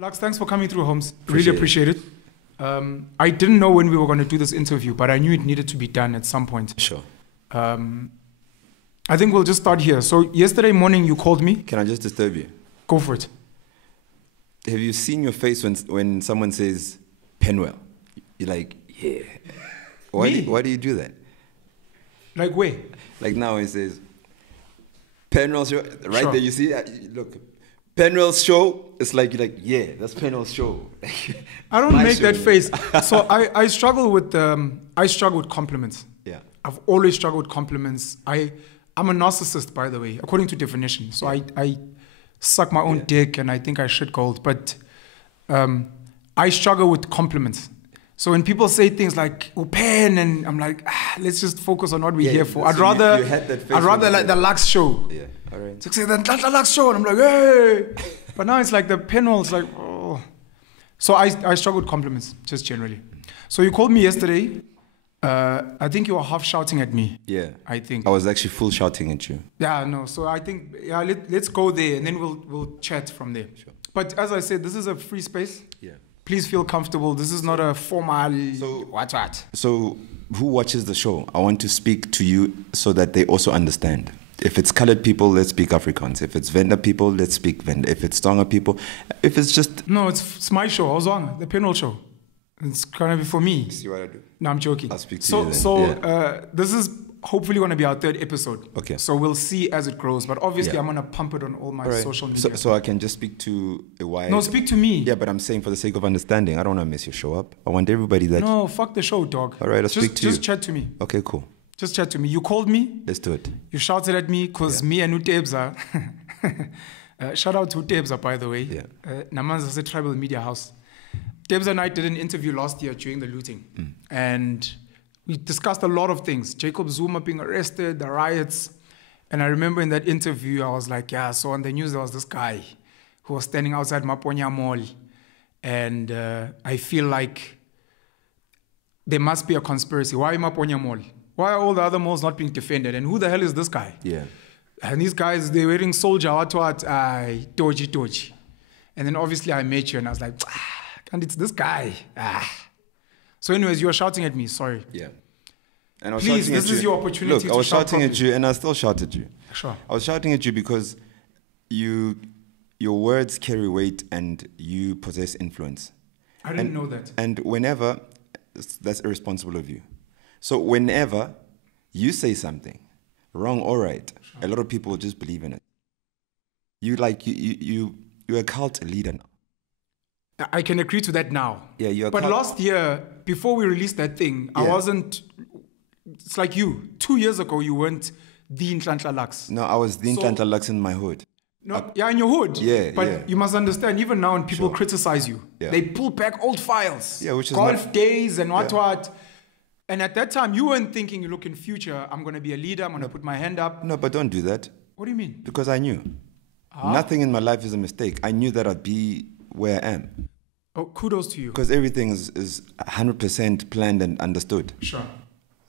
Lux, thanks for coming through, Holmes. Really appreciate it. I didn't know when we were going to do this interview, but I knew it needed to be done at some point. Sure. I think we'll just start here. So yesterday morning you called me. Can I just disturb you? Go for it. Have you seen your face when someone says Penuel? You're like, yeah. Why do you do that? Like where? Like now it says Penuel's show. Right Sure. there, you see, look, Penuel's show. It's like you're like, yeah, that's Penuel's show. I don't My make show, that man. face. So I struggle with compliments. Yeah. I've always struggled with compliments. I'm a narcissist, by the way, according to definition. So I suck my own dick and I think I shit gold. But I struggle with compliments. So when people say things like "Pen," and I'm like, let's just focus on what we're here for. So I'd rather you had that face like the Lux show. Yeah. All right. So say the Nhlanhla Lux show, and I'm like, hey. But now it's like the Penuel. It's like, oh. So I struggle with compliments just generally. So you called me yesterday. I think you were half shouting at me. Yeah. I think. I was actually full shouting at you. Yeah, no. So I think, let's go there and then we'll chat from there. Sure. But as I said, this is a free space. Yeah. Please feel comfortable. This is not a formal what. So who watches the show? I want to speak to you so that they also understand. If it's colored people, let's speak Afrikaans. If it's Venda people, let's speak Venda. If it's Tonga people, if it's just... No, it's my show. I was on the Penuel show. It's going to be for me. See what I do? No, I'm joking. I'll speak to you then. So this is hopefully going to be our third episode. Okay. So we'll see as it grows. But obviously, I'm going to pump it on all my social media. So I can just speak to a wide... No, speak to me. Yeah, but I'm saying for the sake of understanding, I don't want to mess your show up. I want everybody that... No, fuck the show, dog. All right, I'll speak to you. Just chat to me. Okay, cool. Just chat to me. You called me. Let's do it. You shouted at me because me and Utebza... shout out to Utebza, by the way. Yeah. Namanza is a tribal media house. Utebza and I did an interview last year during the looting. And we discussed a lot of things. Jacob Zuma being arrested, the riots. And I remember in that interview, I was like, yeah, so on the news, there was this guy who was standing outside Maponya Mall. And I feel like there must be a conspiracy. Why Maponya Mall? Why are all the other malls not being defended? And who the hell is this guy? Yeah. And these guys, they're wearing soldier, what, doji. And then obviously I met you and I was like, and it's this guy. So anyways, you were shouting at me, sorry. Yeah. And I was Please, shouting at this you. is your opportunity Look, I was to shout shouting at properly. you and I still shout at you. Sure. I was shouting at you because your words carry weight and you possess influence. I didn't know that. And whenever, that's irresponsible of you. So whenever you say something, wrong or right, a lot of people will just believe in it. You're a cult leader now. I can agree to that now. Yeah, you're a But cult. last year, before we released that thing, I Yeah. wasn't... It's like you. 2 years ago, you weren't the Nhlanhla Lux. No, I was the So- Nhlanhla Lux in my hood. No, yeah, in your hood. Yeah, But yeah. you must understand, even now when people Sure. criticize you, Yeah. they pull back old files. Yeah, which is golf not- days and what. Yeah. And at that time, you weren't thinking, you look, in future, I'm going to be a leader, I'm going to put my hand up. No, but don't do that. What do you mean? Because I knew. Nothing in my life is a mistake. I knew that I'd be where I am. Oh, kudos to you. Because everything is 100% planned and understood. Sure.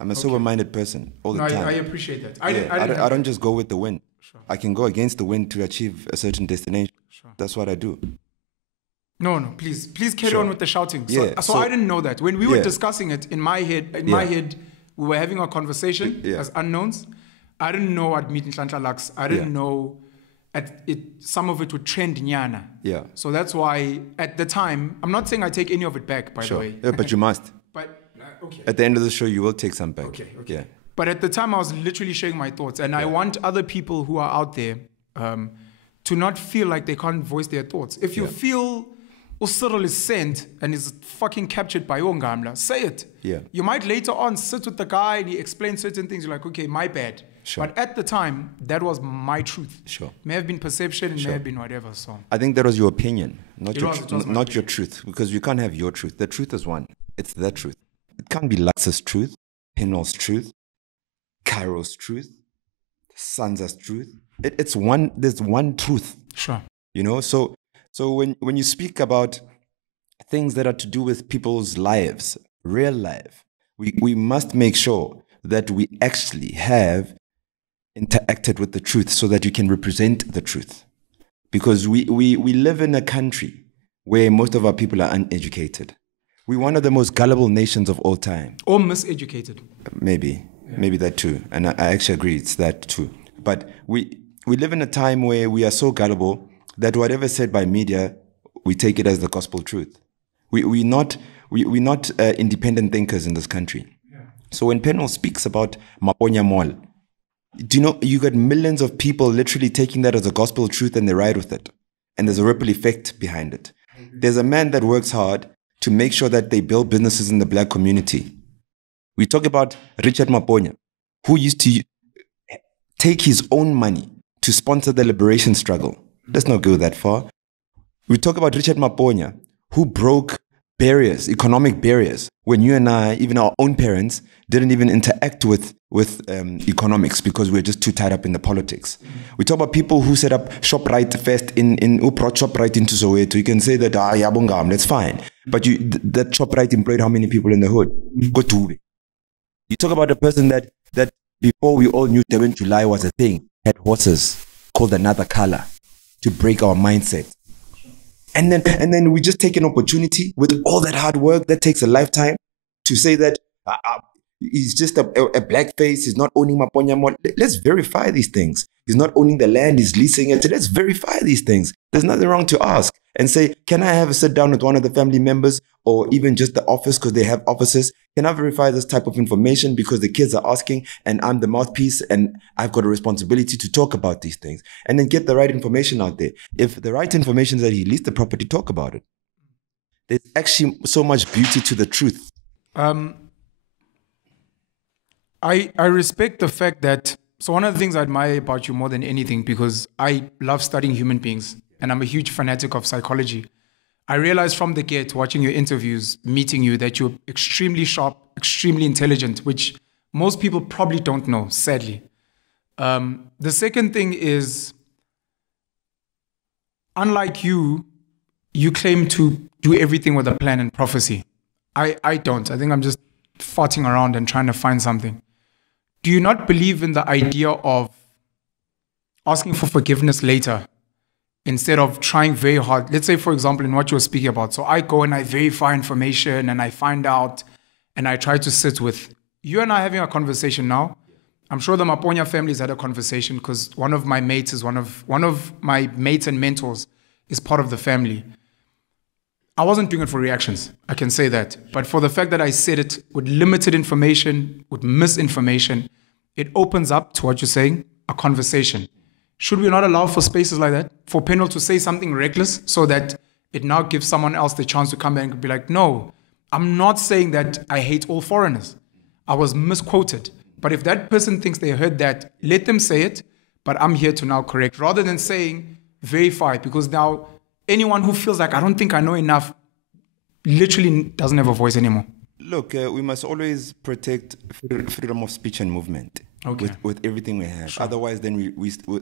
I'm a sober-minded person all the No, time. I appreciate that. I don't just go with the wind. Sure. I can go against the wind to achieve a certain destination. Sure. That's what I do. No, please carry Sure. on with the shouting. Yeah, So so- I didn't know that. When we were Yeah. discussing it in my head, we were having a conversation Yeah. as unknowns. I didn't know I'd meet Nhlanhla Lux. I didn't Yeah. know some of it would trend Nyana. Yeah. So that's why at the time, I'm not saying I take any of it back, by the Sure. way. Yeah, but you must. But okay. At the end of the show, you will take some back. Okay. Yeah. But at the time, I was literally sharing my thoughts. And I want other people who are out there to not feel like they can't voice their thoughts. If you feel Cyril is sent and is fucking captured by Ngamla, say it. Yeah. You might later on sit with the guy and he explains certain things. You're like, okay, my bad. Sure. But at the time, that was my truth. Sure. May have been perception, may have been whatever. So I think that was your opinion, not It your was my not your truth, because you can't have your truth. The truth is one. It's the truth. It can't be Lux's truth, Penuel's truth, Cairo's truth, Sansa's truth. It's one. There's one truth. sure. You know. So when you speak about things that are to do with people's lives, real life, we must make sure that we actually have interacted with the truth so that you can represent the truth. Because we live in a country where most of our people are uneducated. We're one of the most gullible nations of all time. Or miseducated. Maybe that too. And I actually agree, it's that too. But we live in a time where we are so gullible that whatever is said by media, we take it as the gospel truth. We're not independent thinkers in this country. Yeah. So when Penuel speaks about Maponya Mall, do you know you got millions of people literally taking that as a gospel truth and they ride with it. And there's a ripple effect behind it. There's a man that works hard to make sure that they build businesses in the black community. We talk about Richard Maponya, who used to take his own money to sponsor the liberation struggle. Let's not go that far. We talk about Richard Maponya, who broke barriers, economic barriers, when you and I, even our own parents, didn't even interact with economics because we're just too tied up in the politics. We talk about people who set up ShopRite first who brought ShopRite into Soweto. You can say that, yabongam, that's fine. But that ShopRite employed how many people in the hood? Go to it. You talk about a person that before we all knew Durban July was a thing, had horses called another color to break our mindset. And then we just take an opportunity with all that hard work that takes a lifetime to say that he's just a black face, he's not owning Maponya Mall. Let's verify these things. He's not owning the land, he's leasing it. Let's verify these things. There's nothing wrong to ask and say, can I have a sit down with one of the family members or even just the office because they have offices? Can I verify this type of information because the kids are asking and I'm the mouthpiece and I've got a responsibility to talk about these things and then get the right information out there. If the right information is that he leased the property, talk about it. There's actually so much beauty to the truth. I respect the fact that, so one of the things I admire about you more than anything, because I love studying human beings and I'm a huge fanatic of psychology. I realized from the get, watching your interviews, meeting you, that you're extremely sharp, extremely intelligent, which most people probably don't know, sadly. The second thing is, unlike you claim to do everything with a plan and prophecy. I don't. I think I'm just farting around and trying to find something. Do you not believe in the idea of asking for forgiveness later instead of trying very hard? Let's say, for example, in what you were speaking about. So I go and I verify information and I find out and I try to sit with you and I having a conversation now. I'm sure the Maponya families had a conversation because one of my mates is one of my mates and mentors is part of the family. I wasn't doing it for reactions, I can say that. But for the fact that I said it with limited information, with misinformation, it opens up to what you're saying, a conversation. Should we not allow for spaces like that? For Penuel to say something reckless so that it now gives someone else the chance to come back and be like, no, I'm not saying that I hate all foreigners. I was misquoted. But if that person thinks they heard that, let them say it, but I'm here to now correct. Rather than saying verify, because now anyone who feels like I don't think I know enough literally doesn't have a voice anymore. Look, we must always protect freedom of speech and movement with everything we have. Sure. Otherwise, then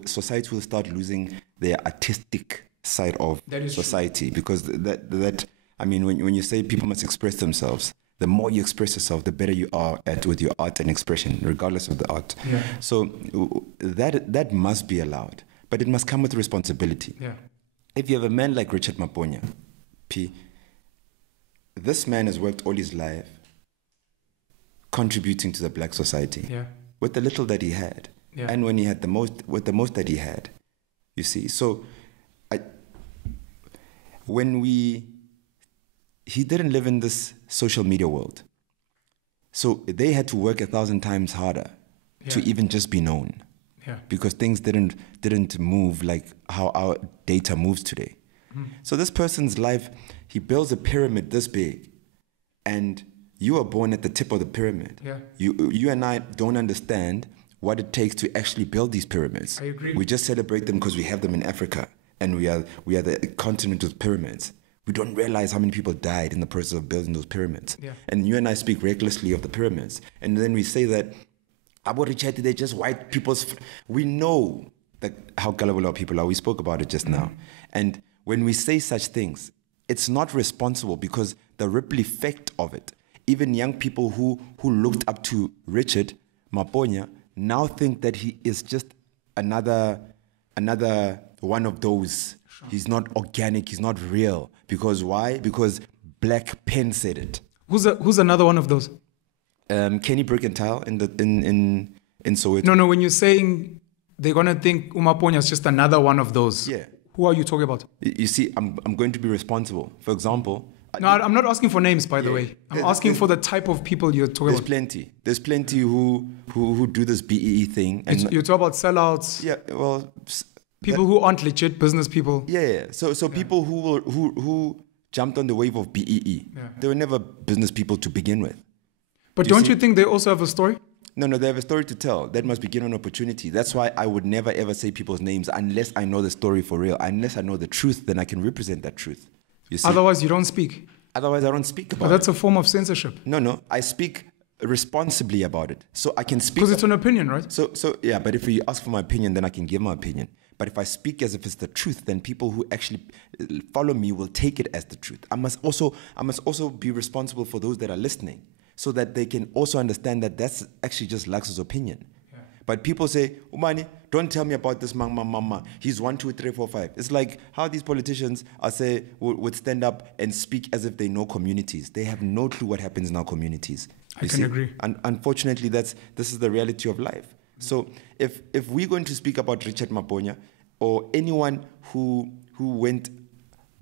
society will start losing their artistic side of society. True. Because that I mean, when you say people must express themselves, the more you express yourself, the better you are with your art and expression, regardless of the art. Yeah. So that must be allowed, but it must come with responsibility. Yeah. If you have a man like Richard Maponya, this man has worked all his life contributing to the black society with the little that he had. Yeah. And when he had with the most that he had, you see. So he didn't live in this social media world. So they had to work 1,000 times harder to even just be known. Yeah. Because things didn't move like how our data moves today. Mm. So this person's life, he builds a pyramid this big, and you are born at the tip of the pyramid. Yeah. You and I don't understand what it takes to actually build these pyramids. I agree. We just celebrate them because we have them in Africa, and we are the continent of pyramids. We don't realize how many people died in the process of building those pyramids. Yeah. And you and I speak recklessly of the pyramids, and then we say that about Richard, they're just white people's. We know how gullible our people are. We spoke about it just now. And when we say such things, it's not responsible because the ripple effect of it, even young people who looked up to Richard Maponya now think that he is just another one of those. Sure. He's not organic. He's not real. Because why? Because Black Pen said it. Who's another one of those? Kenny Brickentile in Soweto. No. When you're saying they're gonna think Maponya is just another one of those. Yeah. Who are you talking about? You see, I'm going to be responsible. For example. No, I'm not asking for names, by the way. I'm asking for the type of people you're talking about. There's plenty who do this BEE thing. And you talk about sellouts. Yeah, well, people who aren't legit business people. Yeah. So people who jumped on the wave of BEE, they were never business people to begin with. But don't you think they also have a story? No, they have a story to tell. That must be given an opportunity. That's why I would never ever say people's names unless I know the story for real. Unless I know the truth, then I can represent that truth. You see? Otherwise, you don't speak. Otherwise, I don't speak about it. But that's a form of censorship. No. I speak responsibly about it. So I can speak. Because it's an opinion, right? So yeah, but if you ask for my opinion, then I can give my opinion. But if I speak as if it's the truth, then people who actually follow me will take it as the truth. I must also be responsible for those that are listening, so that they can also understand that that's actually just Lux's opinion. Yeah. But people say, Umani, don't tell me about this mama. He's 1, 2, 3, 4, 5. It's like how these politicians would stand up and speak as if they know communities. They have no clue what happens in our communities. I can agree. And unfortunately, this is the reality of life. So if we're going to speak about Richard Maponya or anyone who went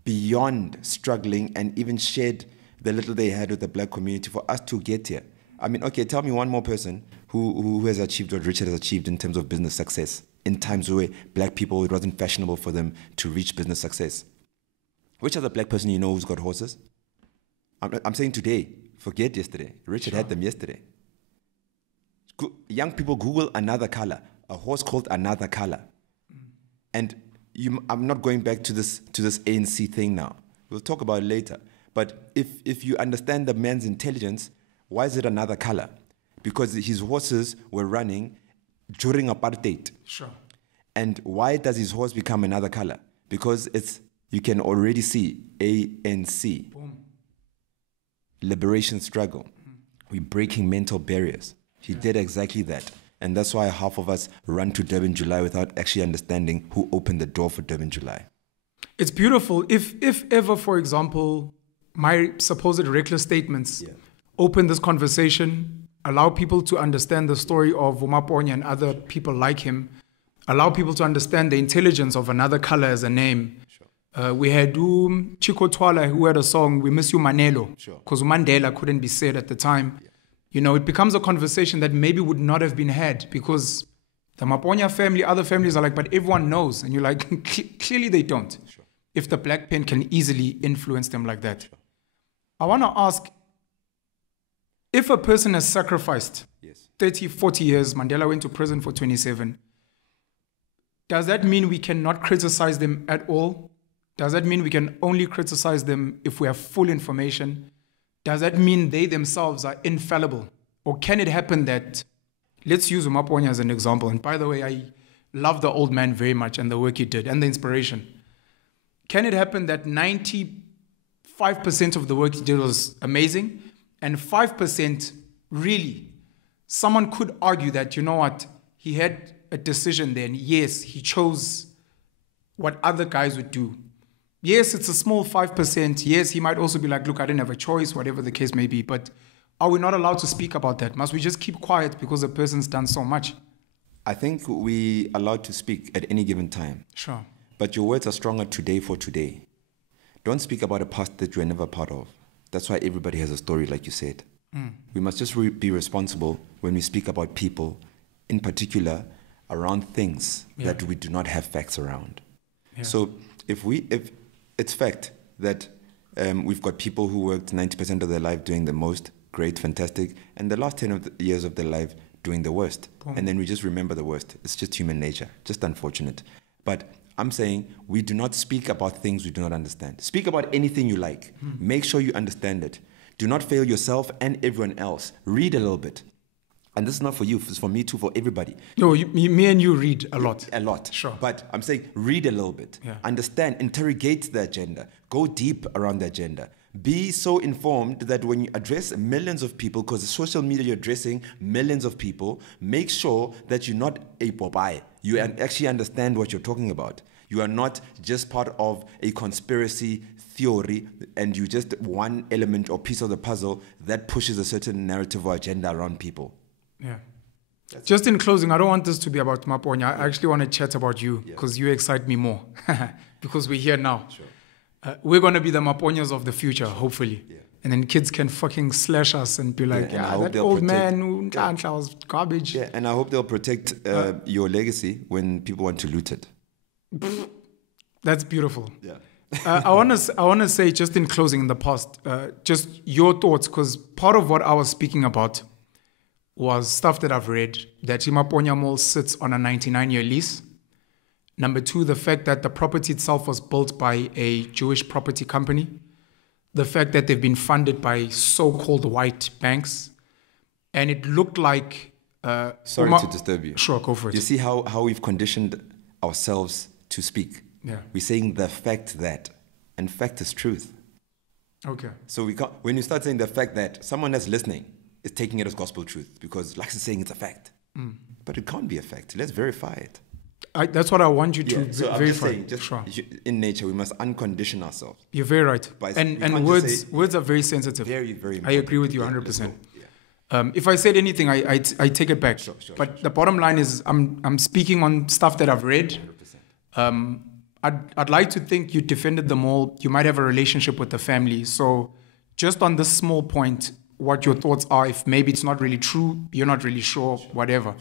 beyond struggling and even shared the little they had with the Black community for us to get here. I mean, okay, tell me one more person who has achieved what Richard has achieved in terms of business success in times where Black people, it wasn't fashionable for them to reach business success. Which other Black person you know who's got horses? I'm saying today, forget yesterday. Richard had them yesterday. Young people Google another color, a horse called another color. And I'm not going back to this ANC thing now. We'll talk about it later. But if you understand the man's intelligence, why is it another color? Because his horses were running during apartheid. Sure. And why does his horse become another color? Because you can already see ANC. Boom. Liberation struggle. We're breaking mental barriers. He did exactly that. And that's why half of us run to Durban July without actually understanding who opened the door for Durban July. It's beautiful. If ever, for example, my supposed reckless statements open this conversation, allow people to understand the story of Maponya and other people like him, allow people to understand the intelligence of another color as a name. Sure. We had Chico Twala, who had a song, We Miss You Manelo, because Mandela couldn't be said at the time. Yeah. You know, it becomes a conversation that maybe would not have been had because the Maponya family, other families are like, but everyone knows. And you're like, clearly they don't. Sure. If the Black pen can easily influence them like that. Sure. I want to ask, if a person has sacrificed 30, 40 years, Mandela went to prison for 27, does that mean we cannot criticize them at all? Does that mean we can only criticize them if we have full information? Does that mean they themselves are infallible? Or can it happen that, let's use Maponya as an example. And by the way, I love the old man very much and the work he did and the inspiration. Can it happen that 95% of the work he did was amazing and 5% really, someone could argue that, you know what, he had a decision then. Yes, he chose what other guys would do. Yes, it's a small 5%. Yes, he might also be like, look, I didn't have a choice, whatever the case may be. But are we not allowed to speak about that? Must we just keep quiet because the person's done so much? I think we are allowed to speak at any given time. Sure. But your words are stronger today for today. Don't speak about a past that you were never part of. That's why everybody has a story, like you said. We must just be responsible when we speak about people, in particular, around things that we do not have facts around. Yeah. So if it's fact that we've got people who worked 90% of their life doing the most, great, fantastic, and the last 10 years of their life doing the worst. And then we just remember the worst. It's just human nature, just unfortunate. But I'm saying we do not speak about things we do not understand. Speak about anything you like. Make sure you understand it. Do not fail yourself and everyone else. Read a little bit. And this is not for you, it's for me too, for everybody. No, me and you read a lot. A lot. Sure. But I'm saying read a little bit. Yeah. Understand, interrogate the agenda. Go deep around the agenda. Be so informed that when you address millions of people, because social media, you're addressing millions of people, make sure that you're not a Popeye. You actually understand what you're talking about. You are not just part of a conspiracy theory and you just one element or piece of the puzzle that pushes a certain narrative or agenda around people. Yeah. Just in closing, I don't want this to be about Maponya. I actually want to chat about you because you excite me more because we're here now. Sure. We're going to be the Maponyas of the future, hopefully. Yeah. And then kids can fucking slash us and be like, that old man who was garbage. Yeah, and I hope they'll protect your legacy when people want to loot it. That's beautiful. Yeah. I want to say just in closing in the past, just your thoughts, because part of what I was speaking about was stuff that I've read, that Maponya Mall sits on a 99-year lease. Number two, the fact that the property itself was built by a Jewish property company. The fact that they've been funded by so-called white banks. And it looked like... Sorry to disturb you. Sure, go for it. You see how we've conditioned ourselves to speak? Yeah. We're saying the fact that, and fact is truth. Okay. So we can't, when you start saying the fact that, someone that's listening is taking it as gospel truth because Lux is saying it's a fact. But it can't be a fact. Let's verify it. That's what I want you to so verify. I'm just saying, in nature, we must uncondition ourselves. You're very right. And words are very sensitive. Very, very important. I agree with you 100%. If I said anything, I take it back. Sure, but the bottom line is I'm speaking on stuff that I've read. 100%. I'd like to think you defended them all. You might have a relationship with the family. So just on this small point, what your thoughts are, if maybe it's not really true, you're not really sure, whatever.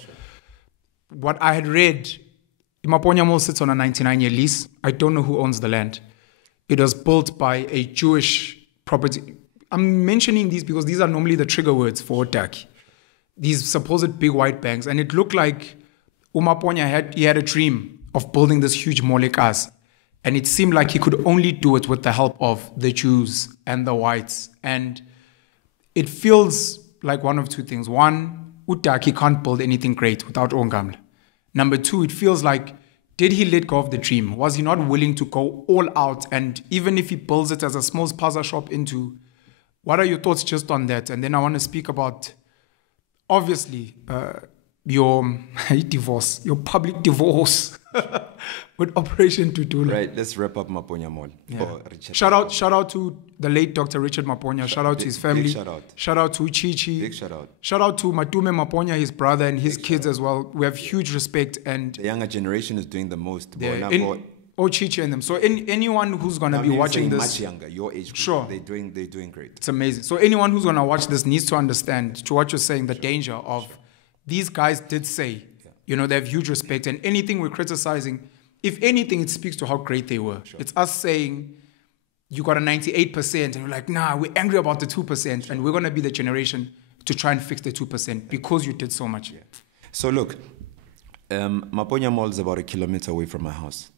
What I had read, Maponya Mall sits on a 99-year lease. I don't know who owns the land. It was built by a Jewish property. I'm mentioning these because these are normally the trigger words for Otaki. These supposed big white banks. And it looked like Maponya had a dream of building this huge molekas. And it seemed like he could only do it with the help of the Jews and the whites. And it feels like one of two things. One, Utaki can't build anything great without Ongamla. Number two, it feels like, did he let go of the dream? Was he not willing to go all out? And even if he builds it as a small spaza shop into, what are your thoughts just on that? And then I want to speak about, obviously, your divorce, your public divorce with Operation Dudula. Right, let's wrap up Maponya Mall. Yeah. Shout out to the late Dr. Richard Maponya. Shout out to his family. Shout out to Chichi. Big shout out. Shout out to Matume Maponya, his brother, and his kids as well. We have huge respect. And the younger generation is doing the most. Chichi and them. So anyone who's going to be watching this, much younger, your age group, sure, they're doing great. It's amazing. So anyone who's going to watch this needs to understand, to what you're saying, the danger of these guys did say, they have huge respect, and anything we're criticizing, if anything, it speaks to how great they were. Sure. It's us saying, you got a 98%, and we're like, nah, we're angry about the 2%, and we're going to be the generation to try and fix the 2% because you did so much. Yeah. So look, Maponya Mall is about 1 kilometer away from my house.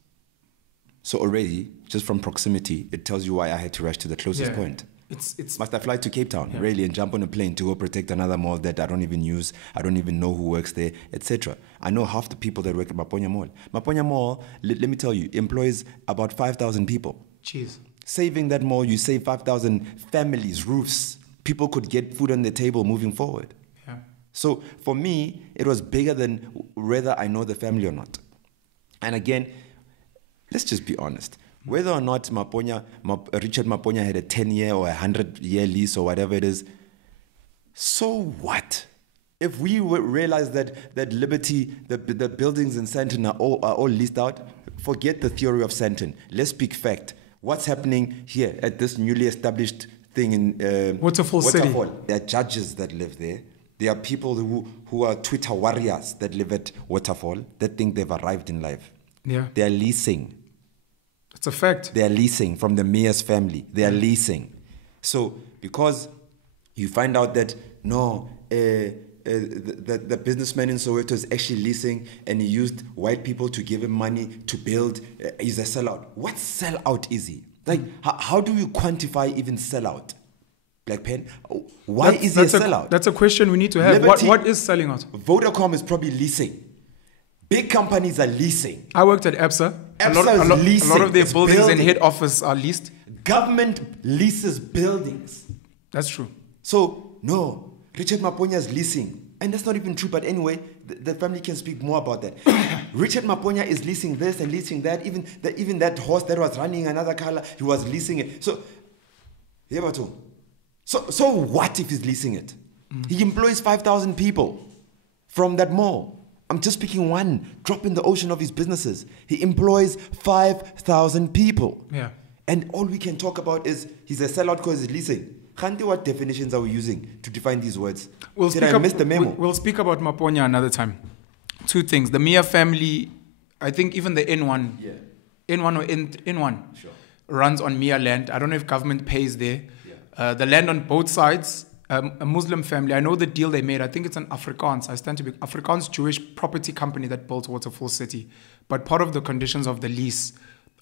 So already, just from proximity, it tells you why I had to rush to the closest point. Must I fly to Cape Town, really, and jump on a plane to go protect another mall that I don't even use, I don't even know who works there, etc. I know half the people that work at Maponya Mall. Maponya Mall, let me tell you, employs about 5,000 people. Jeez. Saving that mall, you save 5,000 families, roofs. People could get food on the table moving forward. Yeah. So for me, it was bigger than whether I know the family or not. And again, let's just be honest. Whether or not Richard Maponya had a 10-year or a 100-year lease or whatever it is, so what? If we realize that Liberty, the buildings in Sandton are all leased out, forget the theory of Sandton. Let's speak fact. What's happening here at this newly established thing in Waterfall City? There are judges that live there. There are people who are Twitter warriors that live at Waterfall that think they've arrived in life. Yeah. They are leasing. It's a fact. They are leasing from the mayor's family. They are leasing. So because you find out that, no, the businessman in Soweto is actually leasing and he used white people to give him money to build, he's a sellout. What sellout is he? Like, how do you quantify even sellout? Black Pen? Why is he a sellout? That's a question we need to have. What is selling out? Vodacom is probably leasing. Big companies are leasing. I worked at ABSA. A lot of their buildings and head office are leased. Government leases buildings. That's true. So, no, Richard Maponya is leasing. And that's not even true. But anyway, the family can speak more about that. Richard Maponya is leasing this and leasing that. Even that horse that was running another color, he was leasing it. So what if he's leasing it? He employs 5,000 people from that mall. I'm just picking one drop in the ocean of his businesses. He employs 5,000 people. Yeah. And all we can talk about is he's a sellout because he's leasing. Khanti, what definitions are we using to define these words? Did I miss the memo? We'll speak about Maponya another time. Two things. The Mia family, I think even the N1, N1 or N1 runs on Mia land. I don't know if government pays there. Yeah. The land on both sides, a Muslim family. I know the deal they made. I think it's an Afrikaans. I stand to be Afrikaans Jewish property company that built Waterfall City. But part of the conditions of the lease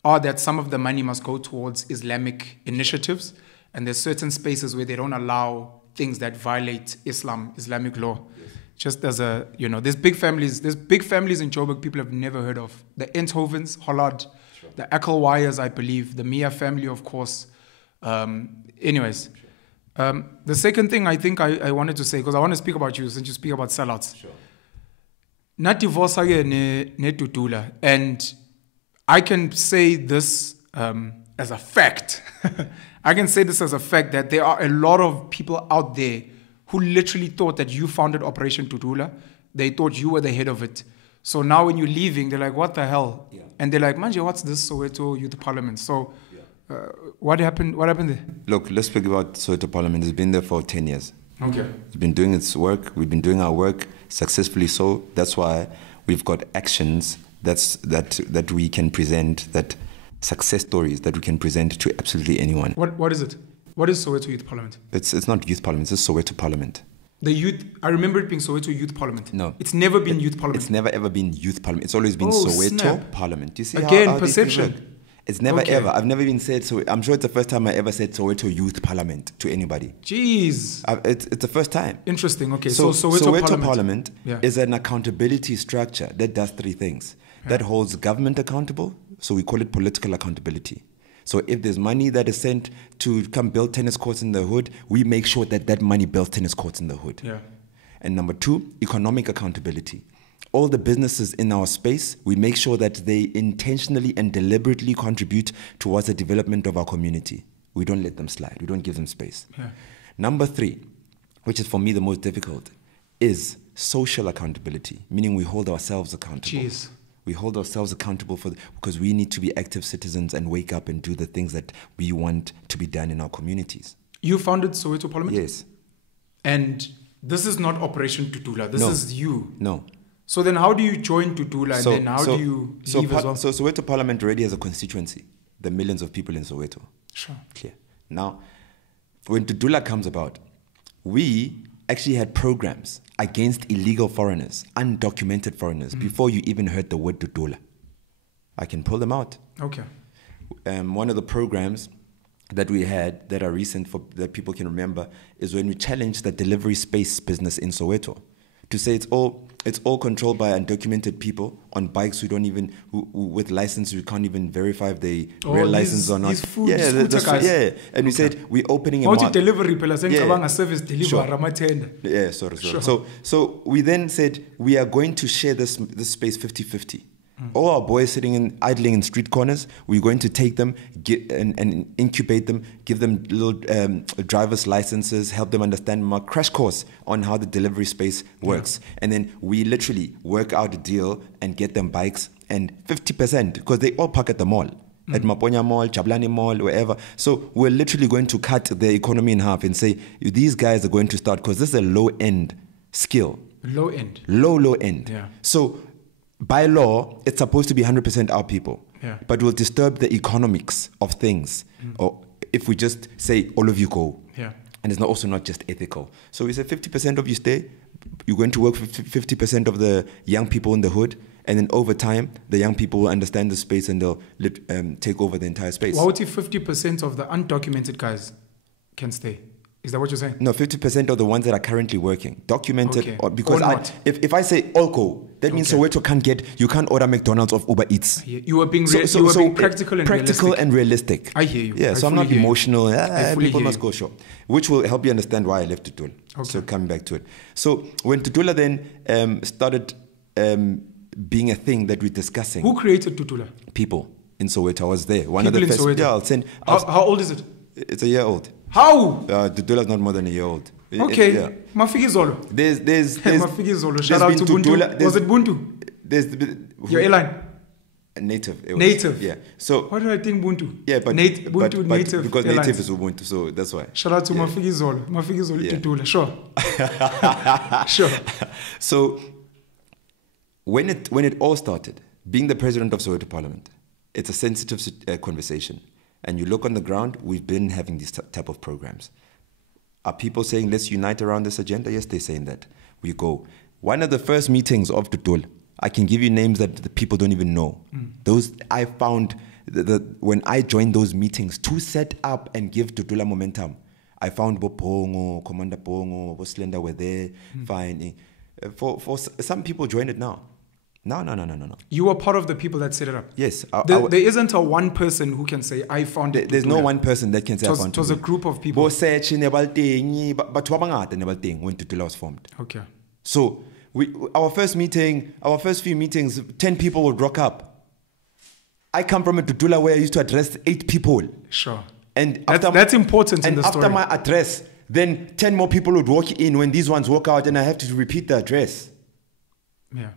are that some of the money must go towards Islamic initiatives, and there's certain spaces where they don't allow things that violate Islamic law. Yes. Just as there's big families in Joburg people have never heard of. The Enthovens, Hollard, the Eckelwires, I believe, the Mia family, of course. Anyways, the second thing I think I wanted to say, because I want to speak about you since you speak about sellouts. Sure. Not divorce ne Dudula, and I can say this as a fact. I can say this as a fact that there are a lot of people out there who literally thought that you founded Operation Dudula. They thought you were the head of it. So now when you're leaving, they're like, what the hell? Yeah. And they're like, Manje, what's this Soweto Youth Parliament? So what happened there? Look, let's speak about Soweto Parliament. It's been there for 10 years. Okay. It's been doing its work. We've been doing our work successfully so. That's why we've got actions that we can present, that success stories that we can present to absolutely anyone. What is it? What is Soweto Youth Parliament? It's not Youth Parliament, it's Soweto Parliament. The youth, I remember it being Soweto Youth Parliament. No. It's never been Youth Parliament. It's never ever been Youth Parliament. It's always been Soweto snap. Parliament. Do you see how perception? It's never ever. I've never even said so. I'm sure it's the first time I ever said Soweto Youth Parliament to anybody. Jeez. It's the first time. Interesting. Okay. So Soweto Parliament is an accountability structure that does three things. That holds government accountable. So we call it political accountability. So if there's money that is sent to come build tennis courts in the hood, we make sure that that money builds tennis courts in the hood. Yeah. And number two, economic accountability. All the businesses in our space, we make sure that they intentionally and deliberately contribute towards the development of our community. We don't let them slide. We don't give them space. Yeah. Number three, which is for me the most difficult, is social accountability, meaning we hold ourselves accountable. Jeez. We hold ourselves accountable because we need to be active citizens and wake up and do the things that we want to be done in our communities. You founded Soweto Parliament? Yes. And this is not Operation Dudula. This is you. No. So then how do you join Dudula and then how do you leave as well? So Soweto Parliament already has a constituency. The millions of people in Soweto. Sure. Clear. Now, when Dudula comes about, we actually had programs against illegal foreigners, undocumented foreigners, before you even heard the word Dudula. I can pull them out. Okay. One of the programs that we had that are recent that people can remember is when we challenged the delivery space business in Soweto to say it's all controlled by undocumented people on bikes who don't even with license we can't even verify if they real license or not. And we said we're opening a delivery service delivery. Yeah, sorry. So we then said we are going to share this space 50-50. All our boys sitting idling in street corners, we're going to take them and incubate them, give them little driver's licenses, help them understand more crash course on how the delivery space works. Yeah. And then we literally work out a deal and get them bikes and 50%, because they all park at the mall, at Maponya Mall, Jablani Mall, wherever. So we're literally going to cut the economy in half and say, these guys are going to start, because this is a low-end skill. Low end. Low end. Yeah. So by law, it's supposed to be 100% our people, but will disturb the economics of things. Or if we just say, all of you go. Yeah. And it's also not just ethical. So we say 50% of you stay, you're going to work for 50% of the young people in the hood, and then over time, the young people will understand the space and they'll take over the entire space. What if 50% of the undocumented guys can stay? Is that what you're saying? No, 50% of the ones that are currently working, documented, Okay. or because Or not. if I say Olco, that means Soweto you can't order McDonald's or Uber Eats. You were being, you were being practical and realistic. I hear you. Yeah, so I'm not emotional. People must go shop, which will help you understand why I left Dudula. Okay. So coming back to it. So when Dudula then started being a thing that we're discussing. Who created Dudula? People in Soweto. I was there. One of the first. Soweto. Yeah, I'll send. How old is it? It's a year old. How? Dudula's not more than a year old. Okay. Mafiki Zolo. There's Mafiki Zolo. Shout out to Buntu. Was it Buntu? Your airline? Native. Native. Yeah. So. Why do I think Buntu? Yeah, but Buntu but Native. Because Airlines. Native is Ubuntu, so that's why. Shout out to Mafiki Zolo. Mafiki Zolo Dudula. Sure. Sure. So when it all started, being the president of Soweto Parliament, it's a sensitive conversation. And you look on the ground, we've been having these type of programs. Are people saying, let's unite around this agenda? Yes, they're saying that. We go. One of the first meetings of Dudula, I can give you names that the people don't even know. Those I found, when I joined those meetings to set up and give Dudula momentum, I found Bopongo, Commander Pongo, Boslenda were there, fine. For some people join it now. No. You were part of the people that set it up. Yes. There isn't a one person who can say, I found it. There's no one person that can say, I found it. It was a group of people. When Dudula was formed. Okay. So, our first few meetings, 10 people would rock up. I come from a Dudula where I used to address 8 people. Sure. And that's important in the story. And after my address, then 10 more people would walk in when these ones walk out and I have to repeat the address. Yeah.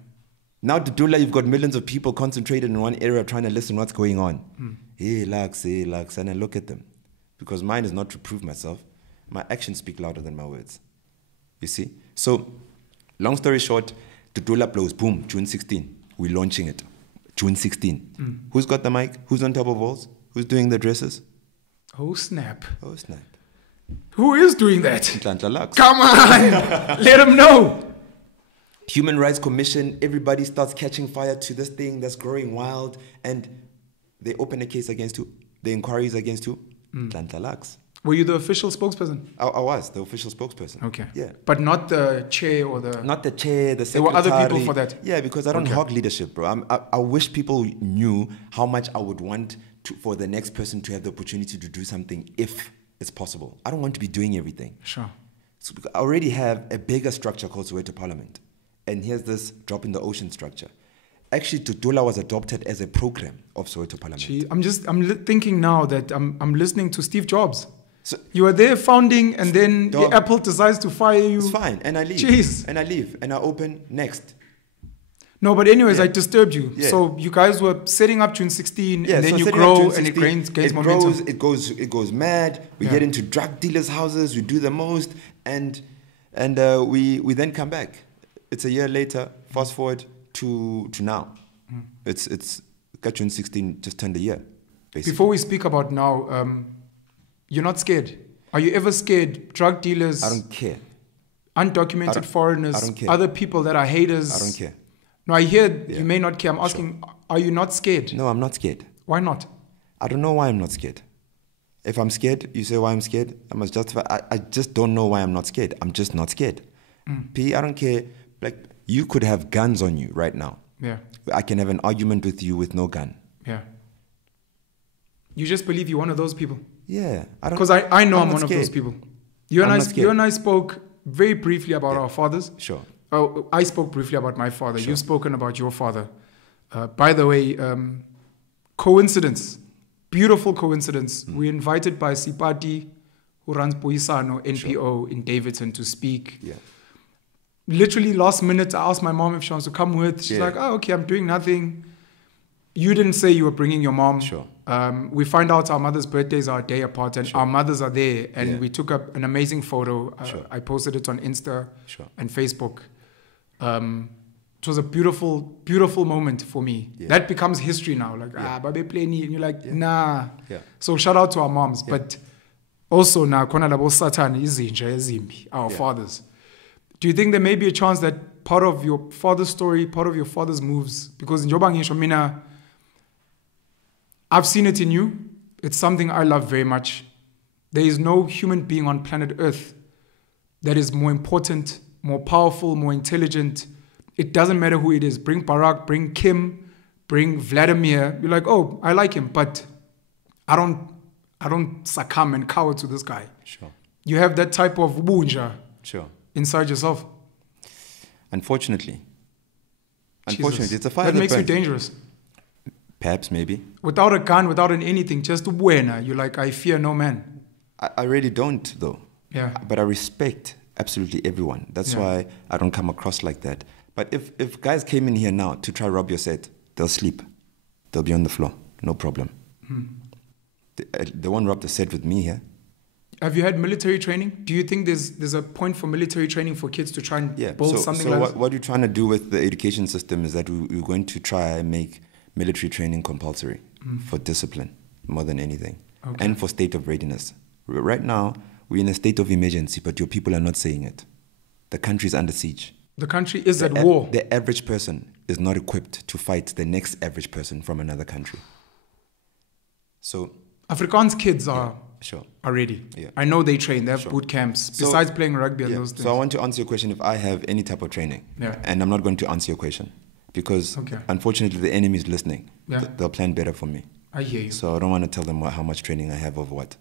Now Dudula, you've got millions of people concentrated in one area trying to listen what's going on. Hey, Lux, and I look at them. Because mine is not to prove myself. My actions speak louder than my words. You see? So, long story short, Dudula blows, boom, June 16. We're launching it. June 16. Who's got the mic? Who's on top of walls? Who's doing the dresses? Oh, snap. Who is doing that? Nhlanhla Lux. Come on! Let them know. Human Rights Commission, everybody starts catching fire to this thing that's growing wild, and they open a case against who? The inquiries against who? Nhlanhla Lux. Were you the official spokesperson? I was the official spokesperson. Okay. Yeah. But not the chair or the... Not the chair, the secretary. There were other people for that? Yeah, because I don't hog leadership, bro. I wish people knew how much I would want for the next person to have the opportunity to do something if it's possible. I don't want to be doing everything. Sure. So I already have a bigger structure called Soweto Parliament. And here's this drop in the ocean structure. Actually, Dudula was adopted as a program of Soweto Parliament. Gee, I'm thinking now that I'm listening to Steve Jobs. So you were there founding, and then Apple decides to fire you. It's fine, and I leave. Jeez. And I leave, and I open next. No, but anyways, I disturbed you. Yeah. So you guys were setting up June 16, and then you grow, and it gains momentum. It goes mad. We get into drug dealers' houses. We do the most, and we then come back. It's a year later. Fast forward to now. It's got June 16 just turned a year. Basically. Before we speak about now, you're not scared. Are you ever scared? Drug dealers. I don't care. Undocumented foreigners. I don't care. Other people that are haters. I don't care. No, I hear you may not care. I'm asking, are you not scared? No, I'm not scared. Why not? I don't know why I'm not scared. If I'm scared, you say why I'm scared. I must justify. I just don't know why I'm not scared. I'm just not scared. P, I don't care. Like, you could have guns on you right now. Yeah. I can have an argument with you with no gun. Yeah. You just believe you're one of those people. Yeah. Because I know I'm one of those people. You and I spoke very briefly about our fathers. Sure. Oh, I spoke briefly about my father. Sure. You've spoken about your father. By the way, coincidence, beautiful coincidence. We're invited by Sipati, who runs Boisano NPO in Davidson, to speak. Yeah. Literally last minute, I asked my mom if she wants to come with. She's like, oh, okay, I'm doing nothing. You didn't say you were bringing your mom. Sure. We find out our mother's birthdays are a day apart, and our mothers are there. And we took up an amazing photo. I posted it on Insta and Facebook. It was a beautiful, beautiful moment for me. Yeah. That becomes history now. Like, babe pleni, and you're like, nah. Yeah. So shout out to our moms. Yeah. But also now, our fathers. Do you think there may be a chance that part of your father's story, part of your father's moves, because in Jobangi Shomina, I've seen it in you. It's something I love very much. there is no human being on planet Earth that is more important, more powerful, more intelligent. It doesn't matter who it is. Bring Barack, bring Kim, bring Vladimir. You're like, oh, I like him, but I don't succumb and cower to this guy. Sure. You have that type of bunja inside yourself. Unfortunately, Jesus. it's a fire that makes you dangerous. Perhaps, maybe. Without a gun, without anything, just buena. You're like, I fear no man. I really don't, though. Yeah. But I respect absolutely everyone. That's why I don't come across like that. But if guys came in here now to try rob your set, they'll sleep. They'll be on the floor. No problem. They won't rob the set with me here. Have you had military training? Do you think there's a point for military training for kids to try and build something like that? So what we're trying to do with the education system is that we're going to try and make military training compulsory for discipline more than anything, and for state of readiness. Right now, we're in a state of emergency, but your people are not saying it. The country is under siege. The country is at war. The average person is not equipped to fight the next average person from another country. So Afrikaans kids are ready. Yeah. I know they train. They have boot camps besides playing rugby and those things. So I want to answer your question if I have any type of training. Yeah. And I'm not going to answer your question because unfortunately the enemy is listening. Yeah. They'll plan better for me. I hear you. So I don't want to tell them how much training I have of what.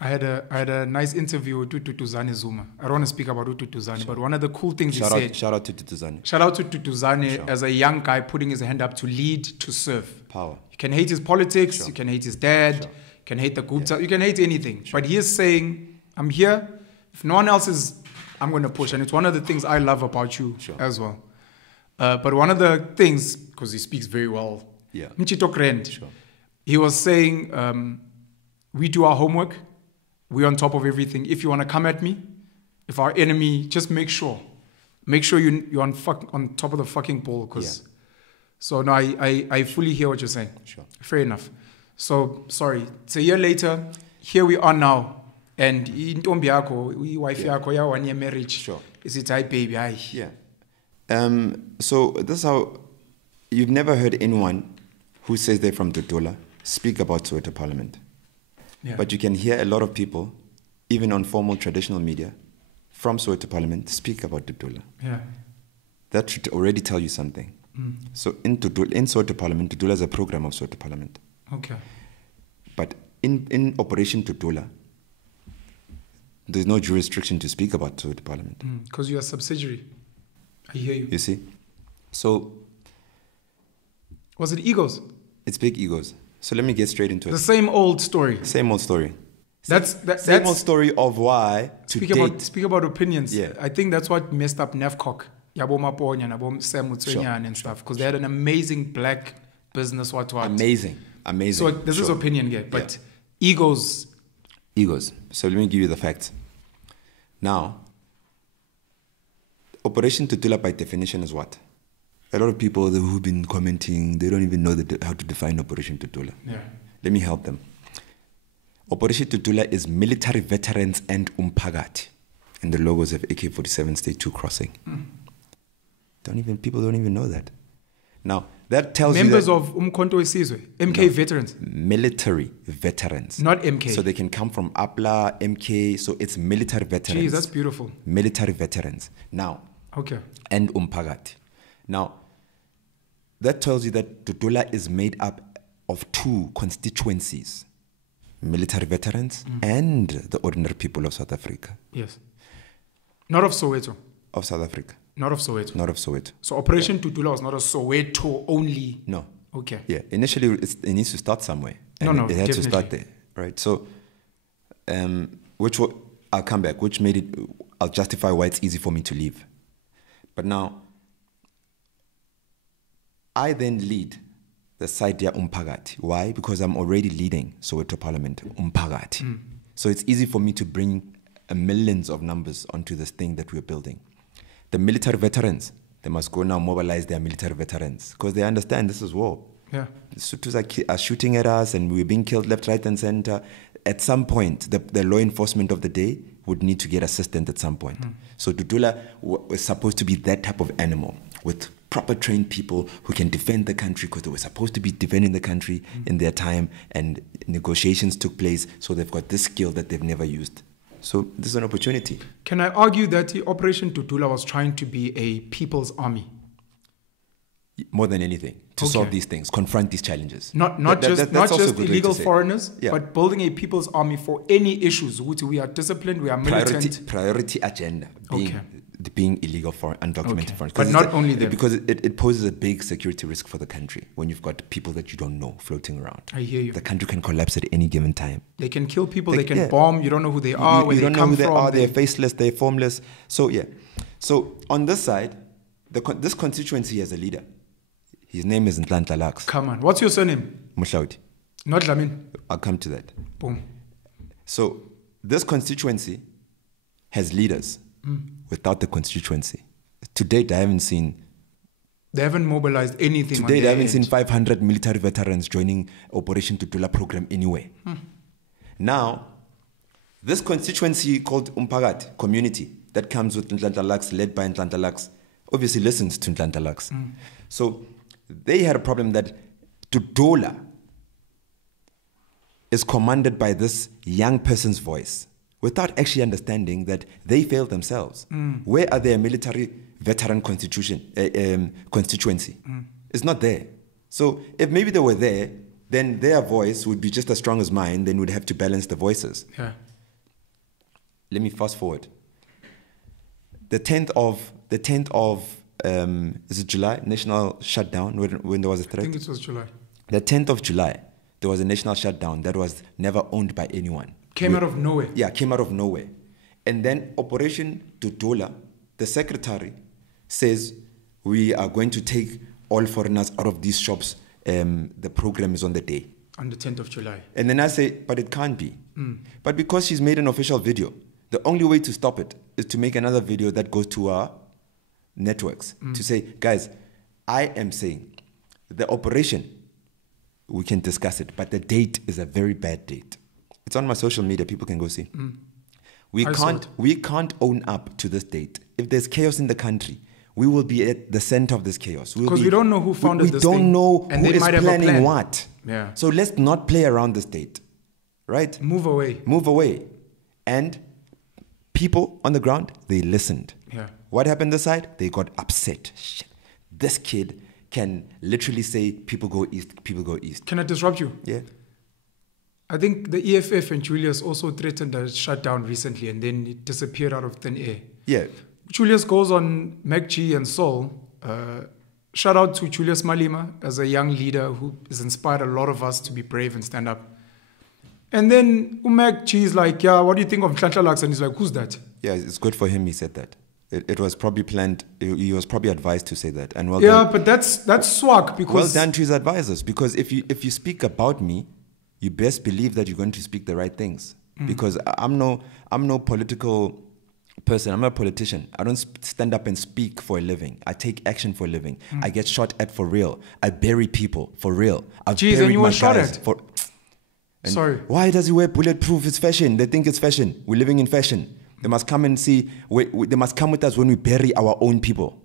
I had a nice interview with Tutuzane Zuma. I don't want to speak about Tutuzane, but one of the cool things he said. Shout out to Tutuzane. Shout out to Tutuzane as a young guy putting his hand up to lead, to serve. Power. You can hate his politics, you can hate his dad, you can hate the Gupta, you can hate anything. But he is saying, I'm here. If no one else is, I'm going to push. And it's one of the things I love about you as well. But one of the things, because he speaks very well, he was saying, we do our homework. We're on top of everything. If you want to come at me, if our enemy, just make sure you're on top of the fucking ball. So no, I fully hear what you're saying. Sure. Fair enough. So sorry, it's a year later. Here we are now, and intombi yakho, wife yakho, ya 1 year marriage. Sure. Is it hi baby? Hi. Yeah. So this is how you've never heard anyone who says they're from Dudula speak about Soweto Parliament. Yeah. But you can hear a lot of people, even on formal traditional media, from Soweto Parliament, speak about Dudula. Yeah. That should already tell you something. So in Soweto Parliament, Dudula is a program of Soweto Parliament. Okay. But in Operation Dudula, there's no jurisdiction to speak about Soweto Parliament. Because you're a subsidiary. I hear you. You see? So... Was it egos? It's big egos. So let me get straight into it. The same old story. Same old story. Same old story of why speak about opinions. Yeah. I think that's what messed up Nefcock, Yabo Maponya, Yabo Sam and stuff. Because they had an amazing black business. Amazing. So this is opinion here. But egos. So let me give you the facts. Now, Operation Dudula by definition is what? A lot of people who've been commenting, they don't even know how to define Operation Dudula. Yeah. Let me help them. Operation Dudula is military veterans and umphakathi. And the logos of AK-47 State 2 crossing. People don't even know that. Now, that tells members you of Umkhonto Wesizwe, MK veterans. Military veterans. Not MK. So they can come from APLA, MK, so it's military veterans. Geez, that's beautiful. Military veterans. Now. Okay. And umphakathi. Now, that tells you that Dudula is made up of 2 constituencies. Military veterans and the ordinary people of South Africa. Yes. Not of Soweto. Of South Africa. Not of Soweto. Not of Soweto. So Operation Dudula was not a Soweto only. No. Okay. Yeah. Initially, it needs to start somewhere. And it had to start there. Right. So, I'll come back, which made it, I'll justify why it's easy for me to leave. But now, I then lead the side there umphakathi. Why? Because I'm already leading Soweto Parliament umphakathi. So it's easy for me to bring millions of numbers onto this thing that we're building. The military veterans, they must go now mobilize their military veterans because they understand this is war. Yeah. The Sutus are shooting at us and we're being killed left, right, and center. At some point, the law enforcement of the day would need to get assistance at some point. So Dudula was supposed to be that type of animal with proper trained people who can defend the country, because they were supposed to be defending the country in their time, and negotiations took place, so they've got this skill that they've never used. So this is an opportunity. Can I argue that the Operation Dudula was trying to be a people's army? More than anything, to solve these things, confront these challenges. Not just illegal foreigners, but building a people's army for any issues. We are disciplined, we are militant. Priority agenda, being illegal for undocumented foreigners. But not only that. Because it poses a big security risk for the country when you've got people that you don't know floating around. I hear you. The country can collapse at any given time. They can kill people, they can bomb, you don't know who they are, where they come from. You don't know who they are, they're faceless, they're formless. So So on this side, this constituency has a leader. His name is Nhlanhla Lux. Come on. What's your surname? Mushlaudi. Not Lamin. I'll come to that. Boom. So this constituency has leaders. Without the constituency, to date, I haven't seen. They haven't mobilized anything. To date, I haven't seen 500 military veterans joining Operation Dudula program anywhere. Now, this constituency called Umpagat community that comes with Nhlanhla Lux, led by Nhlanhla Lux, obviously listens to Nhlanhla Lux. So they had a problem that Dudula is commanded by this young person's voice, without actually understanding that they failed themselves. Where are their military veteran constituency? It's not there. So if maybe they were there, then their voice would be just as strong as mine, then we'd have to balance the voices. Yeah. Let me fast forward. The 10th of is it July? National shutdown, when there was a threat? I think it was July. The 10th of July, there was a national shutdown that was never owned by anyone. Came out of nowhere. Yeah, came out of nowhere. And then Operation Dudula, the secretary says, we are going to take all foreigners out of these shops. The program is on the day. On the 10th of July. And then I say, but it can't be. But because she's made an official video, the only way to stop it is to make another video that goes to our networks to say, guys, I am saying the operation, we can discuss it, but the date is a very bad date. It's on my social media. People can go see. We can't own up to this date. If there's chaos in the country, we will be at the center of this chaos. Because we don't know who founded this thing. We don't know and who is planning what. Yeah. So let's not play around this date. Right? Move away. Move away. And people on the ground, they listened. Yeah. What happened this side? They got upset. Shit. This kid can literally say, people go east, people go east. Can I disrupt you? Yeah. I think the EFF and Julius also threatened a shutdown recently, and then it disappeared out of thin air. Yeah. Julius goes on MacG and Soul. Shout out to Julius Malema as a young leader who has inspired a lot of us to be brave and stand up. And then MacG is like, yeah, what do you think of Nhlanhla Lux? And he's like, who's that? Yeah, it's good for him he said that. It was probably planned. He was probably advised to say that. And well yeah, done. but that's swag because... Well done to his advisors. Because if you speak about me, you best believe that you're going to speak the right things. Because I'm no political person. I'm not a politician. I don't stand up and speak for a living. I take action for a living. I get shot at for real. I bury people for real. Jeez, and you were shot at? Sorry. Why does he wear bulletproof? It's fashion. They think it's fashion. We're living in fashion. They must come and see. They must come with us when we bury our own people.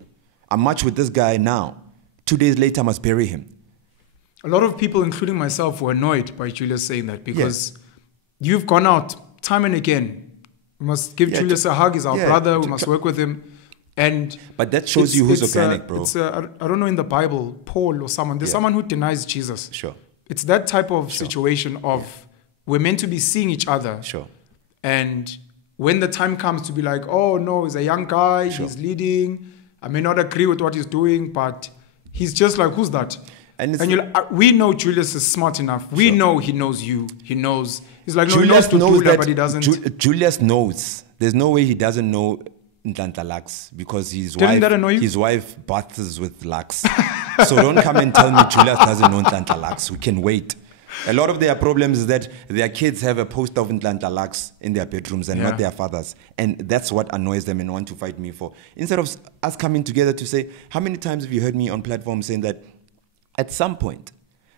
I march with this guy now. 2 days later, I must bury him. A lot of people, including myself, were annoyed by Julius saying that because you've gone out time and again. We must give Julius a hug. He's our brother. We must work with him. But that shows you who's organic, bro. I don't know in the Bible, Paul or someone. There's someone who denies Jesus. Sure. It's that type of situation of we're meant to be seeing each other. Sure. And when the time comes to be like, oh no, he's a young guy, he's leading. I may not agree with what he's doing, but he's just like, who's that? And you're like, we know Julius is smart enough. We know he knows you. He knows. He's like, no, Julius he knows that, but he doesn't. Julius knows. There's no way he doesn't know Nhlanhla Lux because his wife bathes with Lux. So don't come and tell me Julius doesn't know Nhlanhla Lux. We can wait. A lot of their problems is that their kids have a poster of Nhlanhla Lux in their bedrooms and not their fathers. And that's what annoys them and want to fight me for. Instead of us coming together to say, how many times have you heard me on platforms saying that at some point,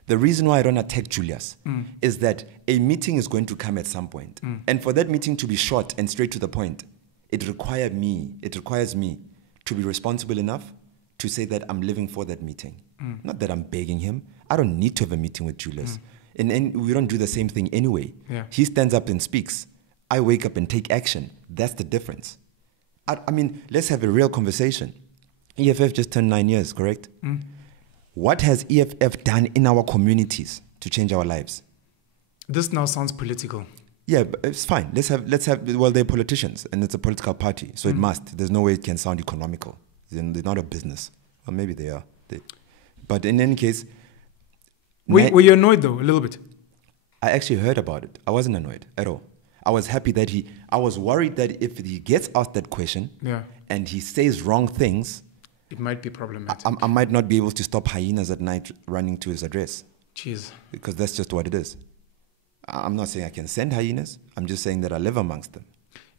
the reason why I don't attack Julius is that a meeting is going to come at some point. And for that meeting to be short and straight to the point, it requires me to be responsible enough to say that I'm living for that meeting. Not that I'm begging him. I don't need to have a meeting with Julius. And we don't do the same thing anyway. Yeah. He stands up and speaks. I wake up and take action. That's the difference. I mean, let's have a real conversation. EFF just turned 9 years, correct? What has EFF done in our communities to change our lives? This now sounds political. Yeah, but it's fine. Let's have. Well, they're politicians, and it's a political party, so it must. There's no way it can sound economical. They're not a business. Or maybe they are. But in any case, Were you annoyed though, a little bit? I actually heard about it. I wasn't annoyed at all. I was happy that I was worried that if he gets asked that question, and he says wrong things, it might be problematic. I might not be able to stop hyenas at night running to his address. Jeez. Because that's just what it is. I'm not saying I can send hyenas. I'm just saying that I live amongst them.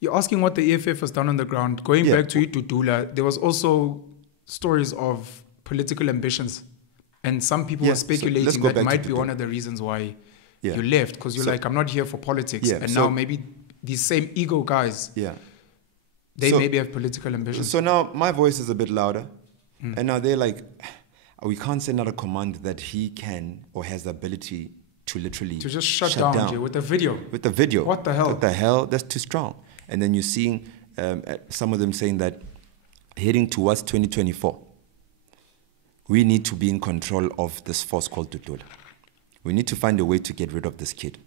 You're asking what the EFF has done on the ground. Going back to Dudula, there was also stories of political ambitions. And some people were speculating that might be one of the reasons why you left. Because you're like, I'm not here for politics. And now maybe these same ego guys, they maybe have political ambitions. So now my voice is a bit louder. And now they're like, we can't send out a command that he can or has the ability to literally to just shut down. With the video. With the video. What the hell? What the hell? That's too strong. And then you're seeing some of them saying that heading towards 2024, we need to be in control of this force called Dudula. We need to find a way to get rid of this kid.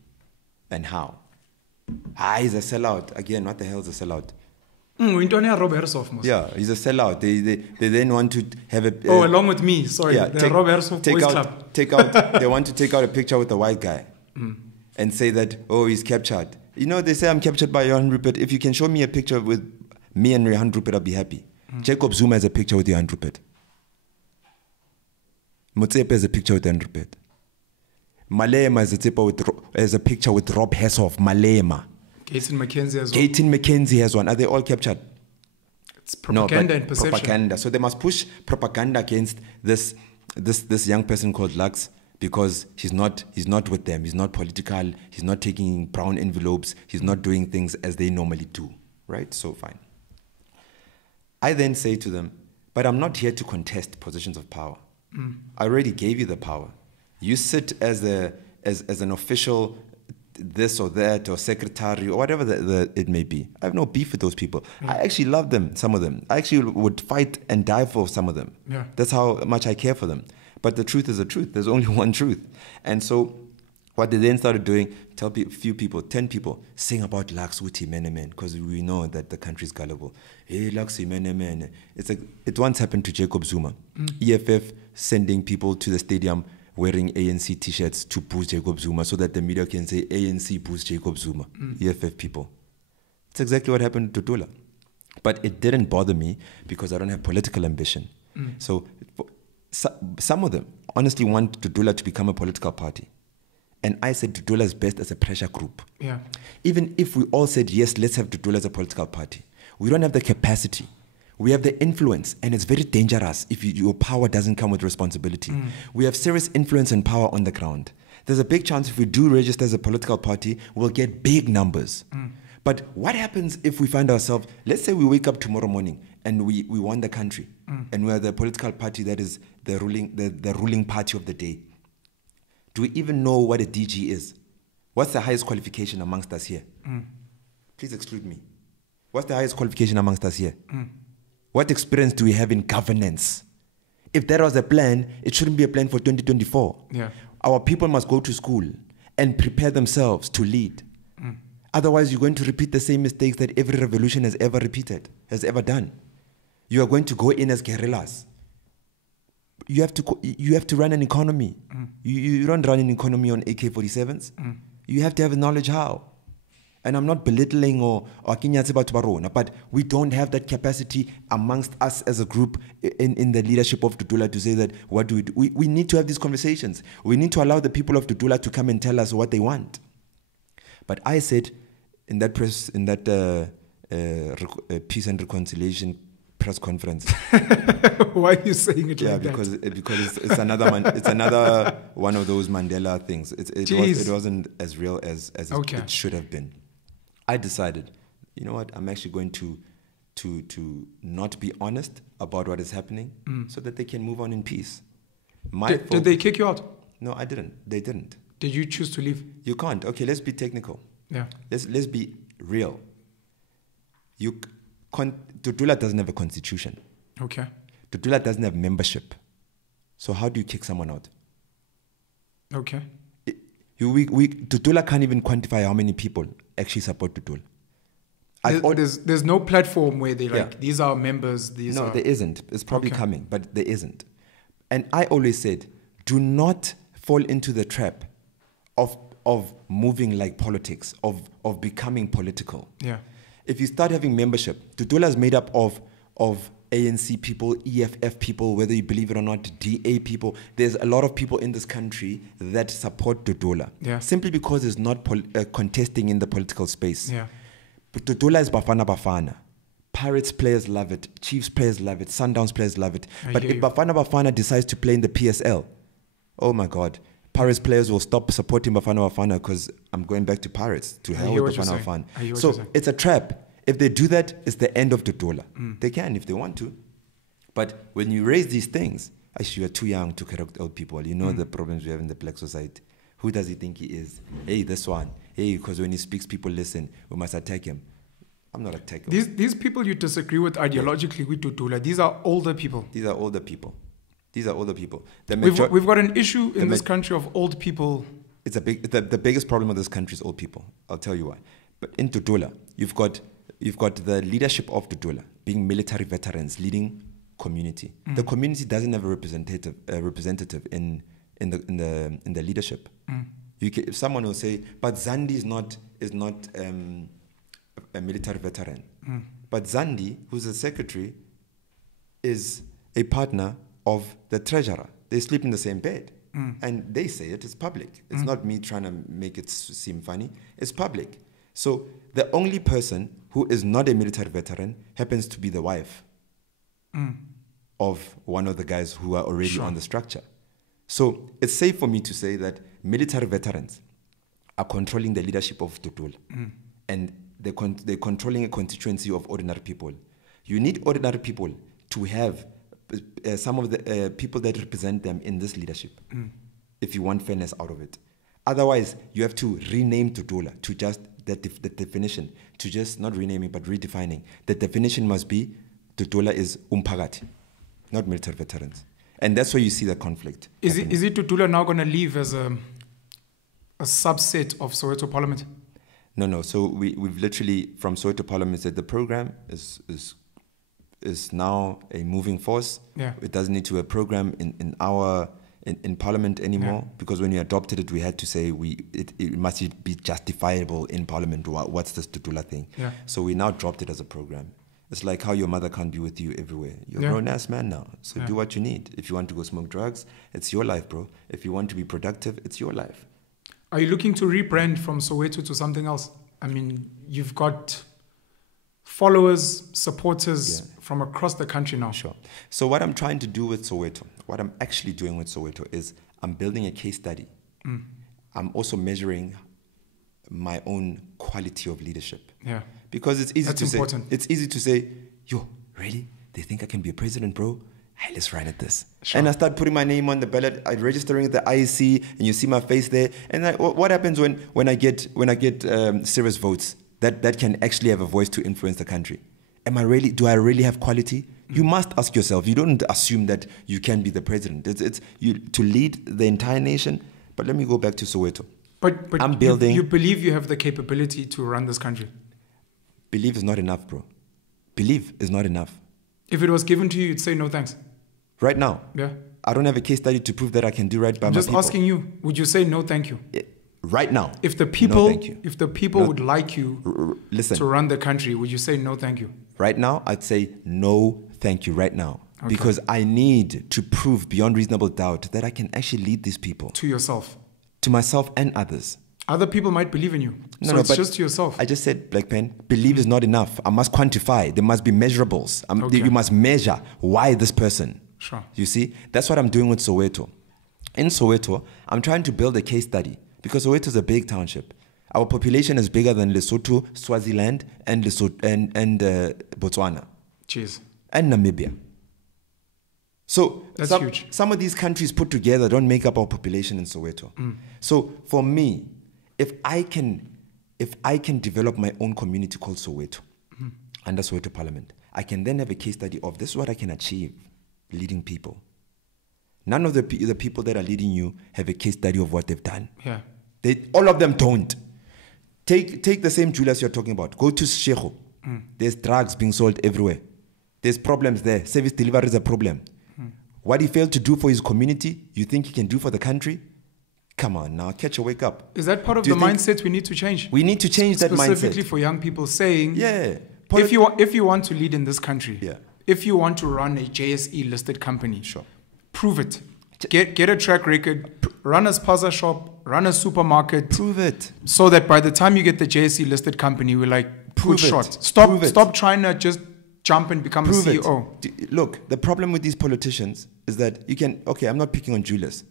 And how? He's a sellout. Again, what the hell is a sellout? Yeah, he's a sellout. They then want to have a... along with me, sorry. The Rob Hersoff Boys Club. They want to take out a picture with a white guy and say that, he's captured. You know, they say I'm captured by Johan Rupert. If you can show me a picture with me and Johan Rupert, I'll be happy. Jacob Zuma has a picture with Johan Rupert. Motsepe has a picture with Johan Rupert. Malema has a picture with Rob Hersoff. Malema. Gaten McKenzie as well. Gaten McKenzie has one. Are they all captured? It's propaganda and perception. Propaganda. So they must push propaganda against this young person called Lux because he's not with them. He's not political. He's not taking brown envelopes. He's not doing things as they normally do. Right? So fine. I then say to them, but I'm not here to contest positions of power. I already gave you the power. You sit as an official, this or that, or secretary, or whatever it may be. I have no beef with those people. I actually love them, some of them. I actually would fight and die for some of them. Yeah. That's how much I care for them. But the truth is the truth. There's only one truth. And so what they then started doing, tell a few people, 10 people, sing about Lux Uti Menemen, because we know that the country's gullible. Hey, Lux Menemen. It once happened to Jacob Zuma. EFF sending people to the stadium wearing ANC t-shirts to boost Jacob Zuma so that the media can say ANC boost Jacob Zuma. EFF people. It's exactly what happened to Dudula. But it didn't bother me because I don't have political ambition. So some of them honestly want Dudula to become a political party. And I said Dudula is best as a pressure group. Yeah. Even if we all said, yes, let's have Dudula as a political party, we don't have the capacity. We have the influence, and it's very dangerous if your power doesn't come with responsibility. We have serious influence and power on the ground. There's a big chance if we do register as a political party, we'll get big numbers. But what happens if we find ourselves, let's say we wake up tomorrow morning and we won the country, and we're the political party that is the ruling party of the day. Do we even know what a DG is? What's the highest qualification amongst us here? Please exclude me. What's the highest qualification amongst us here? What experience do we have in governance? If that was a plan, it shouldn't be a plan for 2024. Yeah. Our people must go to school and prepare themselves to lead. Otherwise, you're going to repeat the same mistakes that every revolution has ever done. You are going to go in as guerrillas. You have to run an economy. You don't run an economy on AK-47s. You have to have knowledge how. And I'm not belittling or but we don't have that capacity amongst us as a group in the leadership of Dudula to say that what do we do? We need to have these conversations. We need to allow the people of Dudula to come and tell us what they want. But I said in that peace and reconciliation press conference. Why are you saying it like that? Because it's another one of those Mandela things. It wasn't as real as it should have been. I decided, you know what, I'm actually going to to not be honest about what is happening so that they can move on in peace. Did they kick you out? No, I didn't. They didn't. Did you choose to leave? You can't. Okay, let's be technical. Yeah. Let's be real. Dudula doesn't have a constitution. Okay. Dudula doesn't have membership. So how do you kick someone out? Okay. Dudula can't even quantify how many people actually support Dudula. There's no platform where they these are members. No, there isn't. It's probably coming, but there isn't. And I always said, do not fall into the trap of moving like politics, of becoming political. Yeah. If you start having membership, Dudula is made up of ANC people, EFF people, whether you believe it or not, DA people. There's a lot of people in this country that support Dudula. Yeah. Simply because it's not contesting in the political space. Yeah. But Dudula is Bafana. Pirates players love it. Chiefs players love it. Sundowns players love it. But if Bafana decides to play in the PSL, oh my God, Pirates players will stop supporting Bafana because I'm going back to Pirates. To hell with Bafana. So it's a trap. If they do that, it's the end of Dudula. They can if they want to. But when you raise these things, actually you're too young to correct old people. You know the problems we have in the black society. Who does he think he is? Hey, this one. Hey, because when he speaks, people listen. We must attack him. I'm not attacking him. These people you disagree with ideologically with Dudula, these are older people. These are older people. We've got an issue in this country of old people. It's the biggest problem of this country is old people. I'll tell you why. But in Dudula, you've got the leadership of Dudula being military veterans leading community. The community doesn't have a representative in the leadership. If someone will say, but Zandi is not a military veteran. But Zandi, who's the secretary, is a partner of the treasurer. They sleep in the same bed. And they say it's public. It's not me trying to make it seem funny. It's public. So the only person who is not a military veteran happens to be the wife of one of the guys who are already on the structure. So it's safe for me to say that military veterans are controlling the leadership of Dudula. And they're controlling a constituency of ordinary people. You need ordinary people to have some of the people that represent them in this leadership if you want fairness out of it. Otherwise, you have to rename Dudula to just the definition, to just not renaming but redefining. The definition must be Dudula is umpagati, not military veterans. And that's where you see the conflict. Is it Dudula now going to leave as a subset of Soweto Parliament? No. So we've literally, from Soweto Parliament, said the program is now a moving force. Yeah. It doesn't need to be a program in Parliament anymore, because when we adopted it, we had to say it must be justifiable in Parliament. What's this Dudula thing? Yeah. So we now dropped it as a program. It's like how your mother can't be with you everywhere. You're a grown-ass man now, so do what you need. If you want to go smoke drugs, it's your life, bro. If you want to be productive, it's your life. Are you looking to rebrand from Soweto to something else? I mean, you've got followers, supporters from across the country now. Sure. So what I'm trying to do with Soweto, what I'm actually doing with Soweto is I'm building a case study. I'm also measuring my own quality of leadership. Yeah. Because it's easy important. It's easy to say, yo, really? They think I can be a president, bro? Hey, let's run at this. Sure. And I start putting my name on the ballot. I'm registering at the IEC, and you see my face there. And what happens when I get serious votes that can actually have a voice to influence the country? Do I really have quality? You must ask yourself. You don't assume that you can be the president. It's you to lead the entire nation. But let me go back to Soweto. But I'm building. You believe you have the capability to run this country? Believe is not enough, bro. Believe is not enough. If it was given to you, you'd say no thanks. Right now, yeah. I don't have a case study to prove that I can do right by my people. I'm just asking you, would you say no thank you? Right now. If the people, no, thank you. If the people would like you to run the country, would you say no thank you? Right now, I'd say no thank you right now. Okay. Because I need to prove beyond reasonable doubt that I can actually lead these people. To yourself? To myself and others. Other people might believe in you. So it's just yourself. I just said, Black Pen, believe is not enough. I must quantify. There must be measurables. You must measure why this person. Sure. You see? That's what I'm doing with Soweto. In Soweto, I'm trying to build a case study because Soweto is a big township. Our population is bigger than Lesotho, Swaziland, and Botswana. Cheers. And Namibia. So that's huge. Some of these countries put together don't make up our population in Soweto. So for me, if I can develop my own community called Soweto under Soweto Parliament, I can then have a case study of this is what I can achieve leading people. None of the people that are leading you have a case study of what they've done. Yeah. All of them don't. Take the same Julius you're talking about. Go to Sheko. There's drugs being sold everywhere. There's problems there. Service delivery is a problem. What he failed to do for his community, you think he can do for the country? Come on now, catch a wake up. Is that part of the mindset we need to change? We need to change that mindset. Specifically for young people saying, yeah, if you want to lead in this country, if you want to run a JSE listed company, sure, prove it. Get a track record, run a spaza shop, run a supermarket. Prove it. So that by the time you get the JSE listed company, we're like, prove shot. Stop trying to just jump and become a CEO. Look, the problem with these politicians is that you can, okay, I'm not picking on Julius.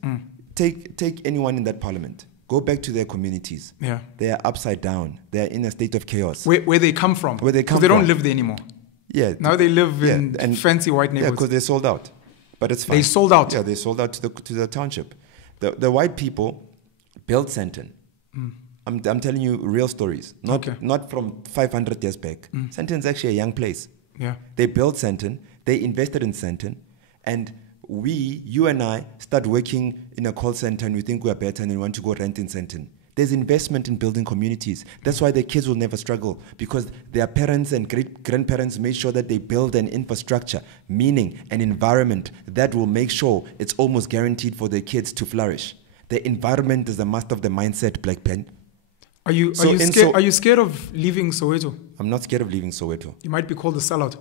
Take anyone in that parliament. Go back to their communities. Yeah. They are upside down. They are in a state of chaos. Where they come from. Where they come from. Because they don't live there anymore. Yeah. Now they live in fancy white neighborhoods. Yeah, because they sold out. But it's fine. They sold out. Yeah, they sold out to the township. The white people built Sandton. I'm telling you real stories. Not from 500 years back. Sandton's actually a young place. Yeah. They built Sandton. They invested in Sandton. And you and I, start working in a call center and we think we are better and we want to go rent in Sandton. There's investment in building communities. That's why their kids will never struggle, because their parents and great-grandparents made sure that they build an infrastructure, meaning an environment that will make sure it's almost guaranteed for their kids to flourish. The environment is the master of the mindset, Black Pen. Are you scared of leaving Soweto? I'm not scared of leaving Soweto. You might be called a sellout.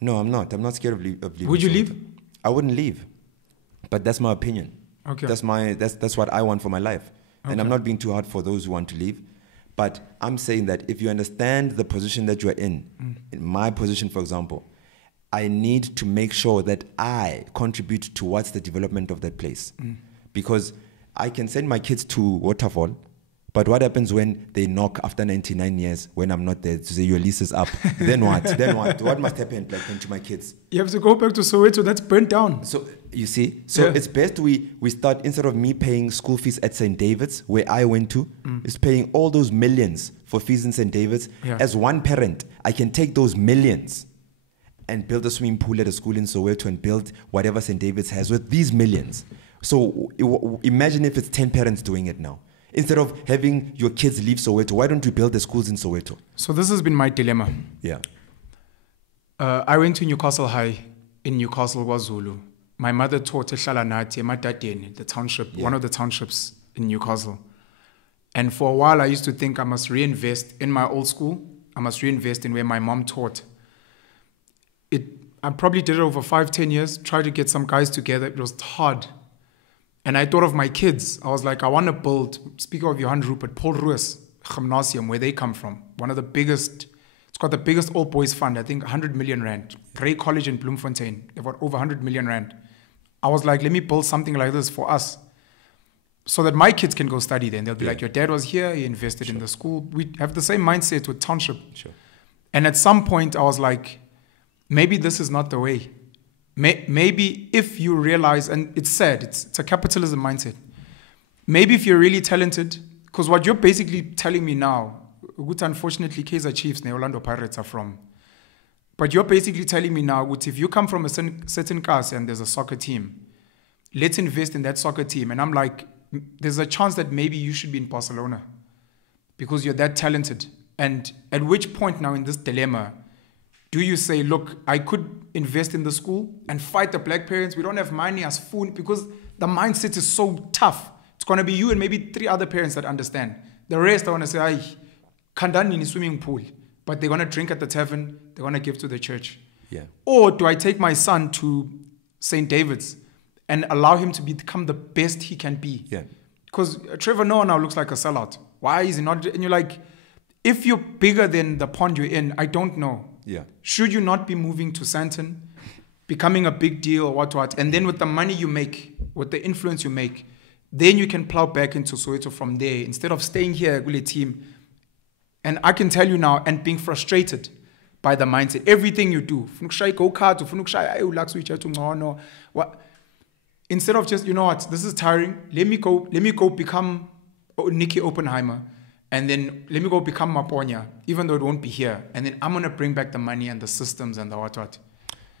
No, I'm not. I'm not scared of leaving. Would you Soweto. leave? I wouldn't leave. But that's my opinion. Okay. That's what I want for my life. Okay. And I'm not being too hard for those who want to leave. But I'm saying that if you understand the position that you're in my position, for example, I need to make sure that I contribute towards the development of that place. Because I can send my kids to Waterfall, but what happens when they knock after 99 years when I'm not there to say your lease is up? Then what? Then what? What must happen to my kids? You have to go back to Soweto. That's burnt down. So you see, it's best we start, instead of me paying school fees at St. David's, where I went to, is paying all those millions for fees in St. David's. Yeah. As one parent, I can take those millions and build a swimming pool at a school in Soweto and build whatever St. David's has with these millions. So imagine if it's 10 parents doing it now. Instead of having your kids leave Soweto, why don't you build the schools in Soweto? So this has been my dilemma. Yeah. I went to Newcastle High in Newcastle, KwaZulu. My mother taught Nhlanhla Lux, the township, one of the townships in Newcastle. And for a while, I used to think I must reinvest in my old school. I must reinvest in where my mom taught. I probably did it over 5-10 years, tried to get some guys together. It was hard. And I thought of my kids. I was like, I want to build, speaking of Johan Rupert, Paul Ruiz Gymnasium, where they come from. One of the biggest, it's got the biggest all boys fund, I think 100 million rand. Grey College in Bloemfontein, they've got over 100 million rand. I was like, let me build something like this for us so that my kids can go study there. And they'll be like, your dad was here, he invested in the school. We have the same mindset with township. Sure. And at some point, I was like, maybe this is not the way. Maybe if you realize, and it's sad, it's a capitalism mindset. Maybe if you're really talented, because what you're basically telling me now, unfortunately, Kaizer Chiefs and Orlando Pirates are from. But you're basically telling me now, if you come from a certain class and there's a soccer team, let's invest in that soccer team. And I'm like, there's a chance that maybe you should be in Barcelona because you're that talented. And at which point now in this dilemma, do you say, look, I could invest in the school and fight the black parents? We don't have money as food, because the mindset is so tough. It's going to be you and maybe 3 other parents that understand. The rest, I want to say, I can't in a swimming pool, but they're going to drink at the tavern, they're going to give to the church. Yeah. Or do I take my son to St. David's and allow him to become the best he can be? Yeah. Because Trevor Noah now looks like a sellout. Why is he not? And you're like, if you're bigger than the pond you're in, I don't know. Yeah. Should you not be moving to Sandton, becoming a big deal or what? And then with the money you make, with the influence you make, then you can plow back into Soweto from there. Instead of staying here with a team, And I can tell you now, and being frustrated by the mindset, everything you do, what, instead of just, you know what, this is tiring, let me go become Nikki Oppenheimer, and then let me go become Maponya, even though it won't be here. And then I'm going to bring back the money and the systems and the what.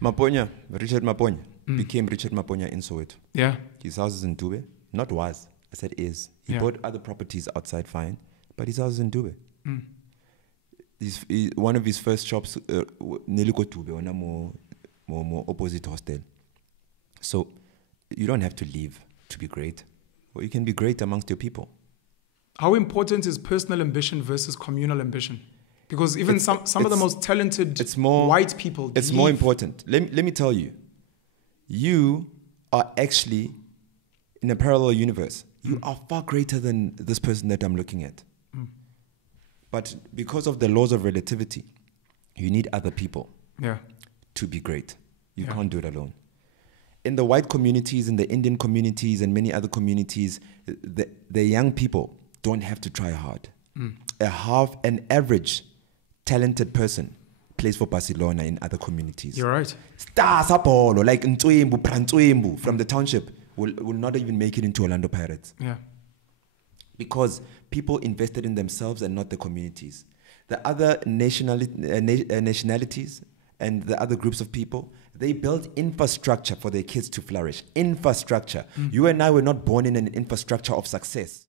Maponya, Richard Maponya, became Richard Maponya in Soweto. Yeah. His house is in Dube. Not was. I said is. He bought other properties outside, fine. But his house is in Dube. One of his first shops, Neliko Dube, on a more opposite hostel. So you don't have to leave to be great. Or you can be great amongst your people. How important is personal ambition versus communal ambition? Because even some of the most talented white people It's more important. Let me tell you. You are actually in a parallel universe. You are far greater than this person that I'm looking at. But because of the laws of relativity, you need other people to be great. You can't do it alone. In the white communities, in the Indian communities, and many other communities, the young people don't have to try hard. An average talented person plays for Barcelona in other communities. You're right. Stars Apollo, like Ntwembu from the township, will not even make it into Orlando Pirates. Yeah. Because people invested in themselves and not the communities. The other nationalities and the other groups of people, they built infrastructure for their kids to flourish. Infrastructure. You and I were not born in an infrastructure of success.